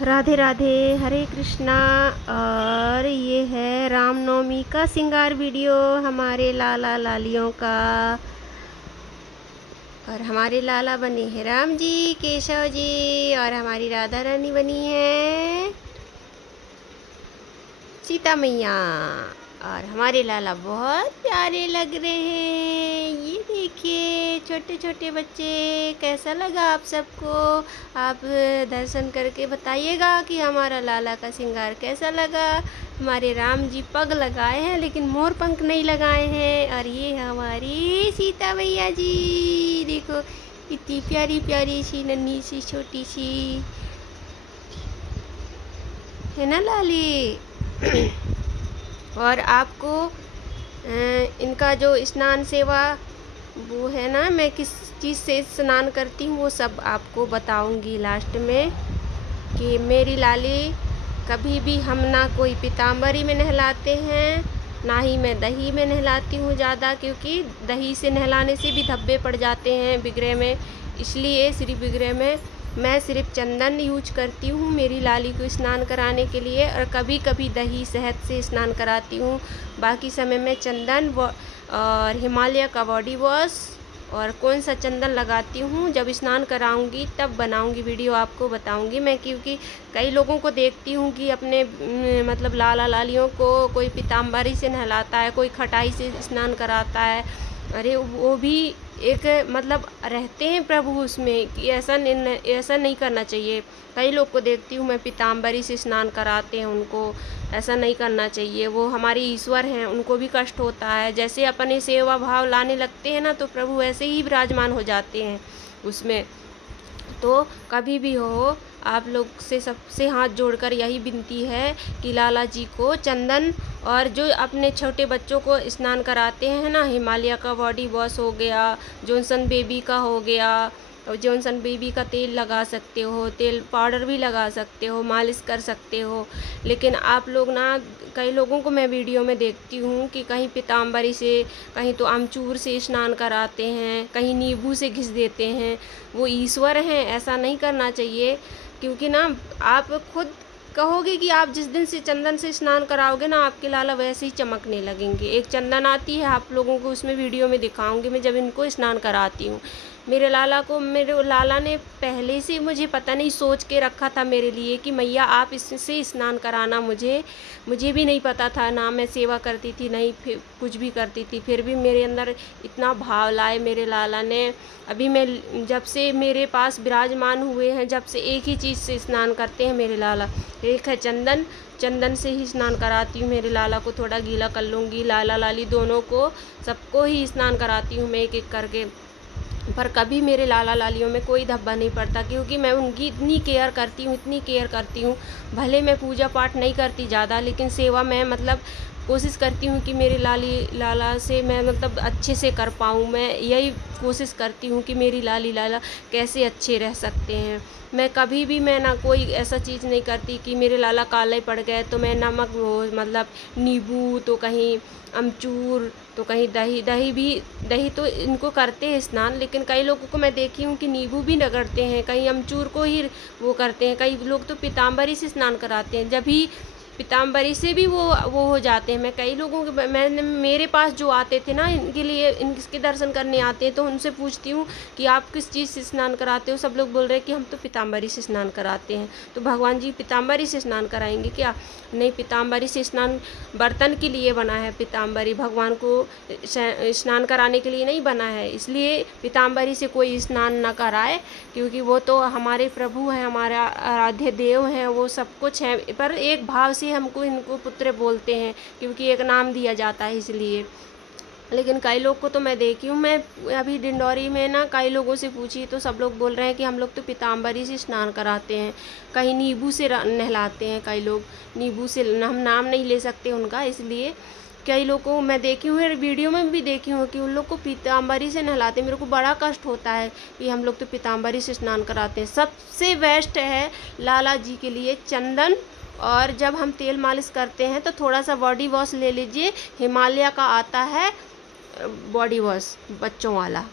राधे राधे, हरे कृष्णा। और ये है रामनवमी का श्रृंगार वीडियो हमारे लाला लालियों का। और हमारे लाला बने हैं राम जी, केशव जी, और हमारी राधा रानी बनी है सीता मैया। और हमारे लाला बहुत प्यारे लग रहे हैं। ये देखिए छोटे छोटे बच्चे, कैसा लगा आप सबको? आप दर्शन करके बताइएगा कि हमारा लाला का श्रृंगार कैसा लगा। हमारे राम जी पग लगाए हैं लेकिन मोर पंख नहीं लगाए हैं। और ये हमारी सीता मैया जी, देखो इतनी प्यारी प्यारी सी नन्ही सी छोटी सी है ना लाली। और आपको इनका जो स्नान सेवा वो है ना, मैं किस चीज़ से स्नान करती हूँ वो सब आपको बताऊंगी लास्ट में। कि मेरी लाली कभी भी हम ना कोई पीताम्बरी में नहलाते हैं, ना ही मैं दही में नहलाती हूँ ज़्यादा, क्योंकि दही से नहलाने से भी धब्बे पड़ जाते हैं बिगड़े में। इसलिए सिर्फ बिगड़े में मैं सिर्फ चंदन यूज करती हूँ मेरी लाली को स्नान कराने के लिए। और कभी कभी दही शहद से स्नान कराती हूँ। बाकी समय में चंदन और हिमालय का बॉडी वॉश और कौन सा चंदन लगाती हूँ जब स्नान कराऊंगी तब बनाऊंगी वीडियो, आपको बताऊंगी मैं। क्योंकि कई लोगों को देखती हूँ कि अपने मतलब लाला लालियों को कोई पीताम्बरी से नहलाता है, कोई खटाई से स्नान कराता है। अरे वो भी एक मतलब रहते हैं प्रभु उसमें, कि ऐसा नहीं करना चाहिए। कई लोग को देखती हूँ मैं पीताम्बरी से स्नान कराते हैं, उनको ऐसा नहीं करना चाहिए। वो हमारे ईश्वर हैं, उनको भी कष्ट होता है। जैसे अपने सेवा भाव लाने लगते हैं ना तो प्रभु ऐसे ही विराजमान हो जाते हैं उसमें। तो कभी भी हो, आप लोग से सबसे हाथ जोड़कर यही विनती है कि लाला जी को चंदन और जो अपने छोटे बच्चों को स्नान कराते हैं ना, हिमालय का बॉडी वॉश हो गया, जॉनसन बेबी का हो गया, और जॉनसन बेबी का तेल लगा सकते हो, तेल पाउडर भी लगा सकते हो, मालिश कर सकते हो। लेकिन आप लोग ना, कई लोगों को मैं वीडियो में देखती हूँ कि कहीं पीताम्बरी से, कहीं तो आमचूर से स्नान कराते हैं, कहीं नींबू से घिस देते हैं। वो ईश्वर हैं, ऐसा नहीं करना चाहिए। क्योंकि ना आप खुद कहोगे कि आप जिस दिन से चंदन से स्नान कराओगे ना, आपके लाला वैसे ही चमकने लगेंगे। एक चंदन आती है, आप लोगों को उसमें वीडियो में दिखाऊंगी मैं जब इनको स्नान कराती हूँ। मेरे लाला ने पहले से मुझे पता नहीं सोच के रखा था मेरे लिए कि मैया आप इससे स्नान कराना। मुझे भी नहीं पता था, ना मैं सेवा करती थी, नहीं फिर कुछ भी करती थी। फिर भी मेरे अंदर इतना भाव लाए मेरे लाला ने। अभी मैं जब से मेरे पास विराजमान हुए हैं, जब से एक ही चीज़ से स्नान करते हैं मेरे लाला, एक है चंदन से ही स्नान कराती हूँ। मेरे लाला को थोड़ा गीला कर लूँगी, लाला लाली दोनों को, सबको ही स्नान कराती हूँ मैं एक एक करके। पर कभी मेरे लाला लालियों में कोई धब्बा नहीं पड़ता, क्योंकि मैं उनकी इतनी केयर करती हूँ। भले मैं पूजा पाठ नहीं करती ज़्यादा, लेकिन सेवा मैं मतलब कोशिश करती हूँ कि मेरे लाला से मैं मतलब अच्छे से कर पाऊँ। मैं यही कोशिश करती हूँ कि मेरी लाला कैसे अच्छे रह सकते हैं। मैं कभी भी मैं ना कोई ऐसा चीज़ नहीं करती कि मेरे लाला काले पड़ गए तो मैं नमक वो मतलब नींबू, तो कहीं अमचूर, तो कहीं दही तो इनको करते हैं स्नान। लेकिन कई लोगों को मैं देखी हूँ कि नींबू भी रगड़ते हैं, कहीं अमचूर को ही वो करते हैं। कई लोग तो पीताम्बरी से स्नान कराते हैं, जब भी पीताम्बरी से भी वो हो जाते हैं। मैं कई लोगों के मैंने मेरे पास जो आते थे ना, इनके लिए इनके दर्शन करने आते हैं, तो उनसे पूछती हूँ कि आप किस चीज़ से स्नान कराते हो। सब लोग बोल रहे हैं कि हम तो पीताम्बरी से स्नान कराते हैं। तो भगवान जी पीताम्बरी से स्नान कराएंगे क्या? नहीं, पीताम्बरी से स्नान बर्तन के लिए बना है। पीताम्बरी भगवान को स्नान कराने के लिए नहीं बना है। इसलिए पीताम्बरी से कोई स्नान न कराए, क्योंकि वो तो हमारे प्रभु हैं, हमारा आराध्य देव हैं, वो सब कुछ हैं। पर एक भाव से हमको इनको पुत्र बोलते हैं, क्योंकि एक नाम दिया जाता है इसलिए। लेकिन कई लोग को तो मैं देखी हूँ, मैं अभी डिंडौरी में ना कई लोगों से पूछी तो सब लोग बोल रहे हैं कि हम लोग तो पीताम्बरी से स्नान कराते हैं, कहीं नींबू से नहलाते हैं। कई लोग नींबू से, हम नाम नहीं ले सकते उनका, इसलिए कई लोगों को मैं देखी हूँ, वीडियो में भी देखी हूँ कि उन लोग को पीताम्बरी से नहलाते। मेरे को बड़ा कष्ट होता है कि हम लोग तो पीताम्बरी से स्नान कराते हैं। सबसे बेस्ट है लाला जी के लिए चंदन, और जब हम तेल मालिश करते हैं तो थोड़ा सा बॉडी वॉश ले लीजिए। हिमालय का आता है बॉडी वॉश बच्चों वाला,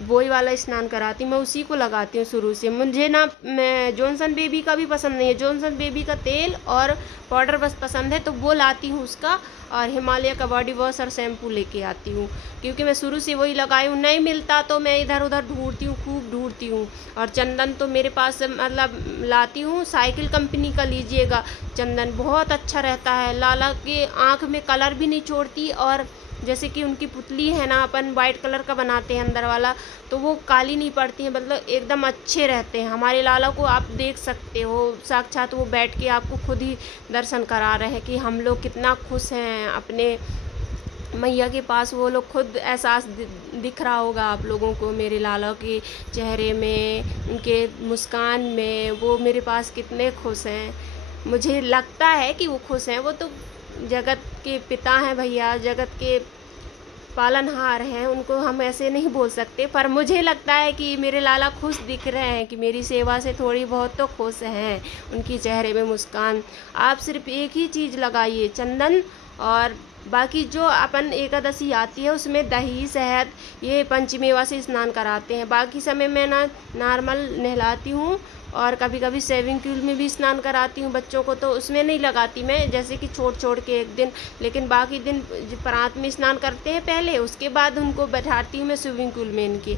वही वाला स्नान कराती हूँ, मैं उसी को लगाती हूँ शुरू से। मुझे ना मैं जॉनसन बेबी का भी पसंद नहीं है, जॉनसन बेबी का तेल और पाउडर बस पसंद है, तो वो लाती हूँ उसका, और हिमालय का बॉडी वॉश और शैम्पू लेके आती हूँ, क्योंकि मैं शुरू से वही लगाई हूँ। नहीं मिलता तो मैं इधर उधर ढूंढती हूँ, खूब ढूंढती हूँ। और चंदन तो मेरे पास मतलब लाती हूँ, साइकिल कंपनी का लीजिएगा, चंदन बहुत अच्छा रहता है। लाला के आँख में कलर भी नहीं छोड़ती, और जैसे कि उनकी पुतली है ना, अपन वाइट कलर का बनाते हैं अंदर वाला, तो वो काली नहीं पड़ती है, मतलब एकदम अच्छे रहते हैं। हमारे लाला को आप देख सकते हो, साक्षात वो बैठ के आपको खुद ही दर्शन करा रहे हैं कि हम लोग कितना खुश हैं अपने मैया के पास। वो लोग खुद एहसास दिख रहा होगा आप लोगों को मेरे लाला के चेहरे में, उनके मुस्कान में, वो मेरे पास कितने खुश हैं। मुझे लगता है कि वो खुश हैं, वो तो जगत के पिता हैं भैया, जगत के पालनहार हैं, उनको हम ऐसे नहीं बोल सकते। पर मुझे लगता है कि मेरे लाला खुश दिख रहे हैं, कि मेरी सेवा से थोड़ी बहुत तो खुश हैं, उनकी चेहरे में मुस्कान। आप सिर्फ एक ही चीज़ लगाइए, चंदन, और बाकी जो अपन एकादशी आती है उसमें दही शहद ये पंचमेवा से स्नान कराते हैं। बाकी समय मैं ना नॉर्मल नहलाती हूँ, और कभी कभी स्विमिंग पूल में भी स्नान कराती हूँ बच्चों को, तो उसमें नहीं लगाती मैं, जैसे कि छोड़ के एक दिन। लेकिन बाकी दिन प्रात में स्नान करते हैं पहले, उसके बाद उनको बैठाती हूँ मैं स्विमिंग पूल में इनके।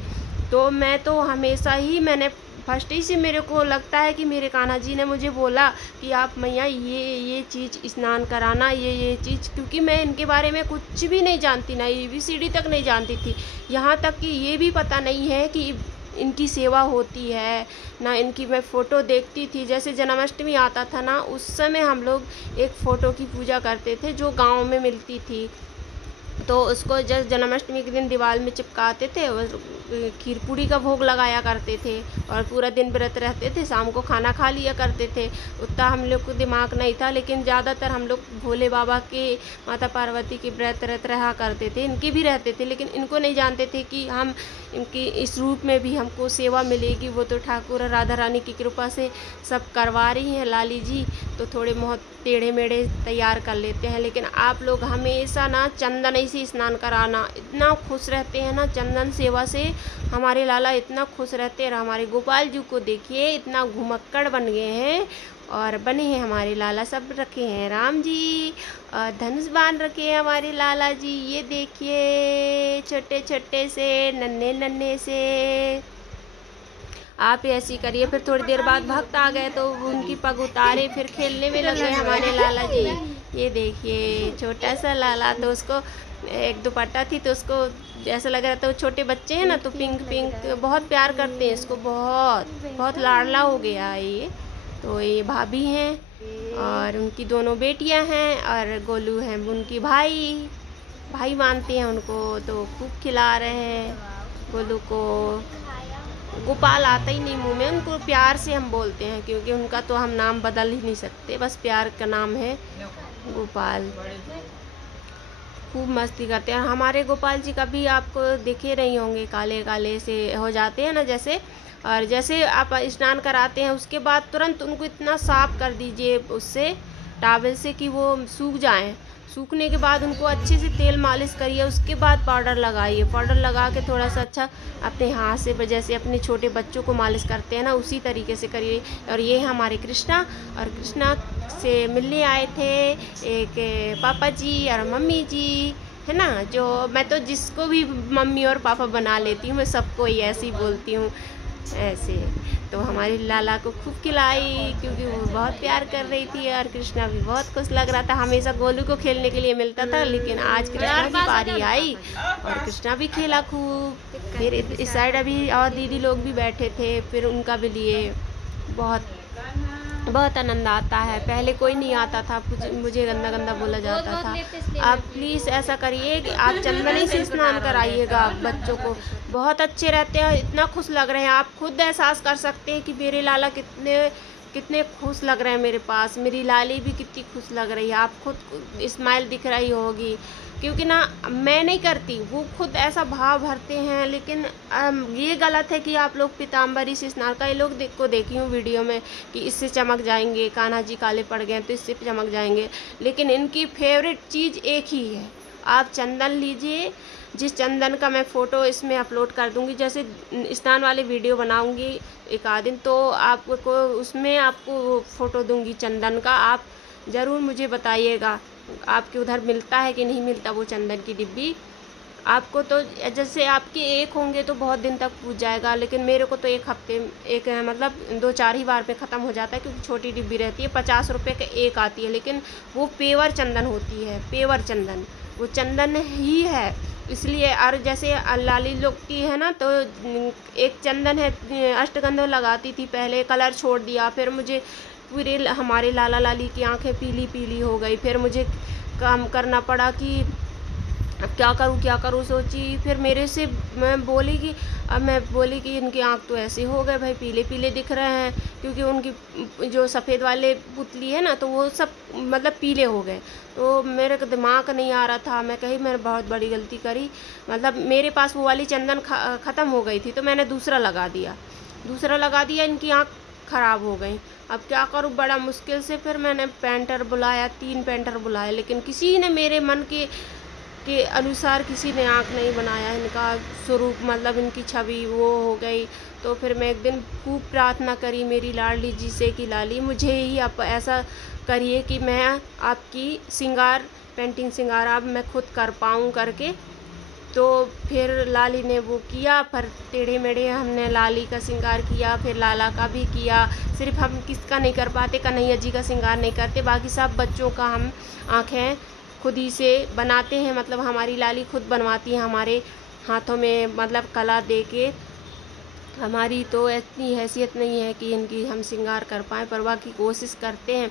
तो मैं तो हमेशा ही, मैंने फर्स्ट ही से मेरे को लगता है कि मेरे कान्हा जी ने मुझे बोला कि आप मैया ये चीज़ स्नान कराना, ये चीज़, क्योंकि मैं इनके बारे में कुछ भी नहीं जानती, ना ABCD तक नहीं जानती थी। यहाँ तक कि ये भी पता नहीं है कि इनकी सेवा होती है ना। इनकी मैं फ़ोटो देखती थी, जैसे जन्माष्टमी आता था ना, उस समय हम लोग एक फ़ोटो की पूजा करते थे जो गांव में मिलती थी, तो उसको जब जन्माष्टमी के दिन दीवार में चिपकाते थे, और खीर पूड़ी का भोग लगाया करते थे, और पूरा दिन व्रत रहते थे, शाम को खाना खा लिया करते थे। उतना हम लोग को दिमाग नहीं था, लेकिन ज़्यादातर हम लोग भोले बाबा के, माता पार्वती के व्रत रहा करते थे, इनके भी रहते थे, लेकिन इनको नहीं जानते थे कि हम इनकी इस रूप में भी हमको सेवा मिलेगी। वो तो ठाकुर राधा रानी की कृपा से सब करवा रही हैं लाली जी, तो थोड़े बहुत टेढ़े मेढ़े तैयार कर लेते हैं। लेकिन आप लोग हमेशा ना चंदन ही से स्नान कराना, इतना खुश रहते हैं ना चंदन सेवा से। हमारे लाला इतना खुश रहते हैं। हमारे गोपाल जी को देखिए, इतना घुमक्कड़ बन गए हैं, और बने हैं हमारे लाला, सब रखे हैं राम जी, और धनुष बाण रखे हैं हमारे लाला जी। ये देखिए छोटे छोटे से, नन्हे नन्हे से। आप ऐसी करिए। फिर थोड़ी देर बाद भक्त आ गए तो उनकी पग उतारे, फिर खेलने में लग गए हमारे लाला जी। ये देखिए छोटा सा लाला, तो उसको एक दुपट्टा थी, तो उसको ऐसा लग रहा था वो छोटे बच्चे हैं ना, तो पिंक पिंक बहुत प्यार करते हैं इसको, बहुत लाडला हो गया है ये। तो ये भाभी हैं, और उनकी दोनों बेटियां हैं, और गोलू हैं उनकी भाई मानते हैं उनको, तो खूब खिला रहे हैं गोलू को। गोपाल आता ही नहीं मुंह में, उनको प्यार से हम बोलते हैं, क्योंकि उनका तो हम नाम बदल ही नहीं सकते, बस प्यार का नाम है गोपाल। खूब मस्ती करते हैं हमारे गोपाल जी। कभी आपको देखे नहीं होंगे, काले काले से हो जाते हैं ना जैसे, और जैसे आप स्नान कराते हैं उसके बाद तुरंत उनको इतना साफ कर दीजिए उससे, टॉवल से, कि वो सूख जाएं। सूखने के बाद उनको अच्छे से तेल मालिश करिए, उसके बाद पाउडर लगाइए। पाउडर लगा के थोड़ा सा अच्छा अपने हाथ से, जैसे अपने छोटे बच्चों को मालिश करते हैं ना, उसी तरीके से करिए। और ये हमारे कृष्णा, और कृष्णा से मिलने आए थे एक पापा जी और मम्मी जी, है ना। जो मैं तो जिसको भी मम्मी और पापा बना लेती हूँ, मैं सबको ही ऐसे ही बोलती हूँ ऐसे। तो हमारे लाला को खूब खिलाई, क्योंकि वो बहुत प्यार कर रही थी, और कृष्णा भी बहुत खुश लग रहा था। हमेशा गोलू को खेलने के लिए मिलता था, लेकिन आज कृष्णा की बारी आई, और कृष्णा भी खेला खूब। फिर इस साइड अभी और दीदी लोग भी बैठे थे, फिर उनका भी लिए। बहुत आनंद आता है। पहले कोई नहीं आता था, मुझे गंदा गंदा बोला जाता था। आप प्लीज़ ऐसा करिए कि आप चंदनी से स्नान कराइएगा बच्चों को, बहुत अच्छे रहते हैं, इतना खुश लग रहे हैं। आप खुद एहसास कर सकते हैं कि मेरे लाला कितने खुश लग रहे हैं मेरे पास। मेरी लाली भी कितनी खुश लग रही है, आप खुद स्माइल दिख रही होगी, क्योंकि ना मैं नहीं करती, वो खुद ऐसा भाव भरते हैं। लेकिन ये गलत है कि आप लोग पीताम्बरी से स्नान, कई लोग को देखी हूँ वीडियो में कि इससे चमक जाएंगे, कान्हा जी काले पड़ गए तो इससे चमक जाएंगे, लेकिन इनकी फेवरेट चीज़ एक ही है। आप चंदन लीजिए, जिस चंदन का मैं फ़ोटो इसमें अपलोड कर दूँगी, जैसे स्नान वाले वीडियो बनाऊँगी एक आध दिन, तो आपको उसमें आपको फ़ोटो दूँगी चंदन का। आप ज़रूर मुझे बताइएगा आपके उधर मिलता है कि नहीं मिलता वो चंदन की डिब्बी। आपको तो जैसे आपके एक होंगे तो बहुत दिन तक पूज जाएगा, लेकिन मेरे को तो एक हफ्ते मतलब 2-4 ही बार में ख़त्म हो जाता है, क्योंकि छोटी डिब्बी रहती है। 50 रुपये का एक आती है, लेकिन वो पेवर चंदन होती है, पेवर चंदन, वो चंदन ही है इसलिए। और जैसे लाली लोग की है ना, तो एक चंदन है, अष्टगंध लगाती थी पहले, कलर छोड़ दिया, फिर मुझे पूरे हमारे लाला लाली की आंखें पीली पीली हो गई। फिर मुझे काम करना पड़ा कि अब क्या करूँ सोची। फिर मेरे से मैं बोली कि इनकी आँख तो ऐसे हो गए भाई, पीले पीले दिख रहे हैं, क्योंकि उनकी जो सफ़ेद वाले पुतली है ना, तो वो सब मतलब पीले हो गए। तो मेरे को दिमाग नहीं आ रहा था, मैं कही मैंने बहुत बड़ी गलती करी। मतलब मेरे पास वो वाली चंदन ख़त्म हो गई थी, तो मैंने दूसरा लगा दिया, इनकी आँख ख़राब हो गई। अब क्या करूँ, बड़ा मुश्किल से फिर मैंने पेंटर बुलाया, 3 पेंटर बुलाए, लेकिन किसी ने मेरे मन के अनुसार किसी ने आँख नहीं बनाया। इनका स्वरूप मतलब इनकी छवि वो हो गई। तो फिर मैं एक दिन खूब प्रार्थना करी मेरी लाडली जी से कि लाली मुझे ही आप ऐसा करिए कि मैं आपकी पेंटिंग श्रृंगार अब मैं खुद कर पाऊँ करके। तो फिर लाली ने वो किया, पर टेढ़े मेढ़े हमने लाली का श्रृंगार किया, फिर लाला का भी किया। सिर्फ हम किसका नहीं कर पाते, कन्हैया जी का श्रृंगार नहीं करते, बाकी सब बच्चों का हम आँखें खुद ही से बनाते हैं। मतलब हमारी लाली खुद बनवाती है हमारे हाथों में, मतलब कला दे के। हमारी तो इतनी हैसियत नहीं है कि इनकी हम श्रृंगार कर पाएँ, पर बाकी कोशिश करते हैं।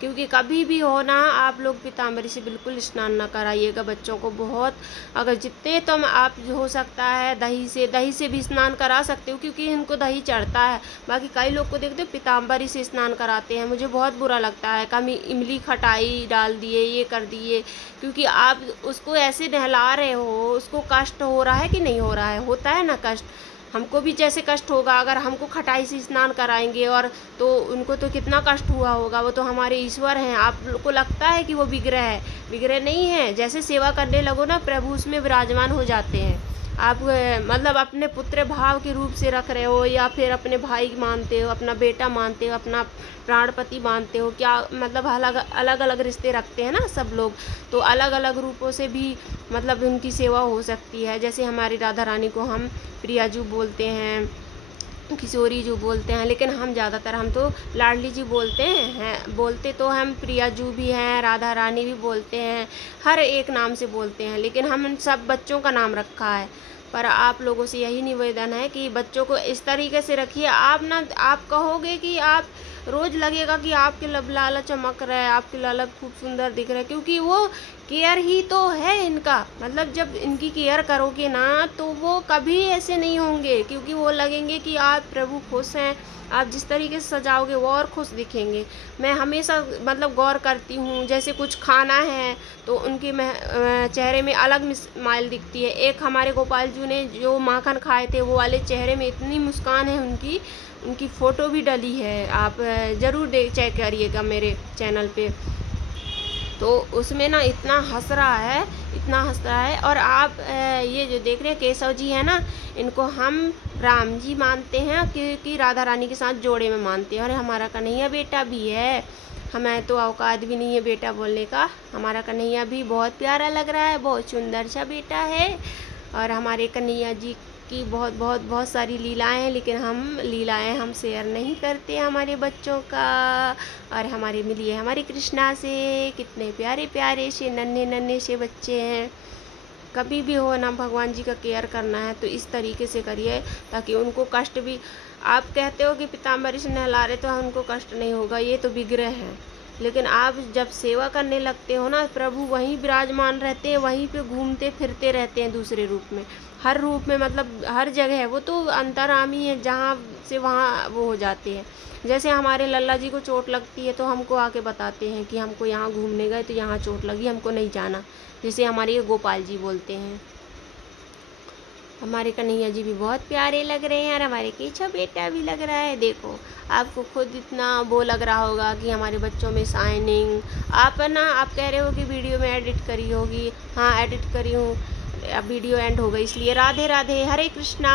क्योंकि कभी भी हो ना, आप लोग पीताम्बरी से बिल्कुल स्नान ना कराइएगा बच्चों को। बहुत अगर जितने तुम आप हो सकता है दही से भी स्नान करा सकते हो, क्योंकि इनको दही चढ़ता है। बाकी कई लोग को देखते हो पीताम्बरी से स्नान कराते हैं, मुझे बहुत बुरा लगता है। कभी इमली खटाई डाल दिए, ये कर दिए, क्योंकि आप उसको ऐसे नहला रहे हो, उसको कष्ट हो रहा है कि नहीं हो रहा है, होता है ना कष्ट। हमको भी जैसे कष्ट होगा अगर हमको खटाई से स्नान कराएंगे, और तो उनको तो कितना कष्ट हुआ होगा। वो तो हमारे ईश्वर हैं। आपको लगता है कि वो बिगड़े नहीं हैं। जैसे सेवा करने लगो ना, प्रभु उसमें विराजमान हो जाते हैं। आप मतलब अपने पुत्र भाव के रूप से रख रहे हो, या फिर अपने भाई मानते हो, अपना बेटा मानते हो, अपना प्राणपति मानते हो, क्या मतलब अलग अलग रिश्ते रखते हैं ना सब लोग। तो अलग अलग रूपों से भी मतलब उनकी सेवा हो सकती है। जैसे हमारी राधा रानी को हम प्रियाजू बोलते हैं, किशोरी जू बोलते हैं, लेकिन हम ज़्यादातर हम तो लाडली जी बोलते हैं। बोलते तो हम प्रियाजू भी हैं, राधा रानी भी बोलते हैं, हर एक नाम से बोलते हैं, लेकिन हम सब बच्चों का नाम रखा है। पर आप लोगों से यही निवेदन है कि बच्चों को इस तरीके से रखिए। आप कहोगे कि आप रोज़ लगेगा कि आपके लाला चमक रहा है, आपके लाला खूब सुंदर दिख रहा है, क्योंकि वो केयर ही तो है इनका। मतलब जब इनकी केयर करोगे ना, तो वो कभी ऐसे नहीं होंगे, क्योंकि वो लगेंगे कि आप प्रभु खुश हैं। आप जिस तरीके से सजाओगे वो और खुश दिखेंगे। मैं हमेशा मतलब गौर करती हूँ, जैसे कुछ खाना है तो उनके चेहरे में अलग स्माइल दिखती है। एक हमारे गोपाल जी ने जो माखन खाए थे, वो वाले चेहरे में इतनी मुस्कान है उनकी फ़ोटो भी डली है, आप ज़रूर चेक करिएगा मेरे चैनल पे। तो उसमें ना इतना हंस रहा है। और आप ये जो देख रहे हैं केशव जी है ना, इनको हम राम जी मानते हैं, क्योंकि राधा रानी के साथ जोड़े में मानते हैं। और हमारा कन्हैया बेटा भी है, हमें तो औकात भी नहीं है बेटा बोलने का। हमारा कन्हैया भी बहुत प्यारा लग रहा है, बहुत सुंदर सा बेटा है। और हमारे कन्हैया जी की बहुत सारी लीलाएं हैं, लेकिन हम लीलाएं हम शेयर नहीं करते हमारे बच्चों का। और हमारे मिलिए हमारे कृष्णा से, कितने प्यारे प्यारे से नन्हे से बच्चे हैं। कभी भी हो ना, भगवान जी का केयर करना है तो इस तरीके से करिए, ताकि उनको कष्ट भी। आप कहते हो कि पीताम्बरी से नहला रहे तो उनको कष्ट नहीं होगा, ये तो बिगड़े हैं। लेकिन आप जब सेवा करने लगते हो ना, प्रभु वहीं विराजमान रहते हैं, वहीं पे घूमते फिरते रहते हैं दूसरे रूप में, हर रूप में, मतलब हर जगह है। वो तो अंतर्यामी है, जहाँ से वहाँ वो हो जाते हैं। जैसे हमारे लल्ला जी को चोट लगती है तो हमको आके बताते हैं कि हमको यहाँ घूमने गए तो यहाँ चोट लगी, हमको नहीं जाना। जैसे हमारे ये गोपाल जी बोलते हैं। हमारे कन्हैया जी भी बहुत प्यारे लग रहे हैं, और हमारे केशव बेटा भी लग रहा है। देखो आपको खुद इतना वो लग रहा होगा कि हमारे बच्चों में शाइनिंग। आप कह रहे हो कि वीडियो में एडिट करी होगी, हाँ एडिट करी हूँ। वीडियो एंड हो गई, इसलिए राधे राधे, हरे कृष्णा।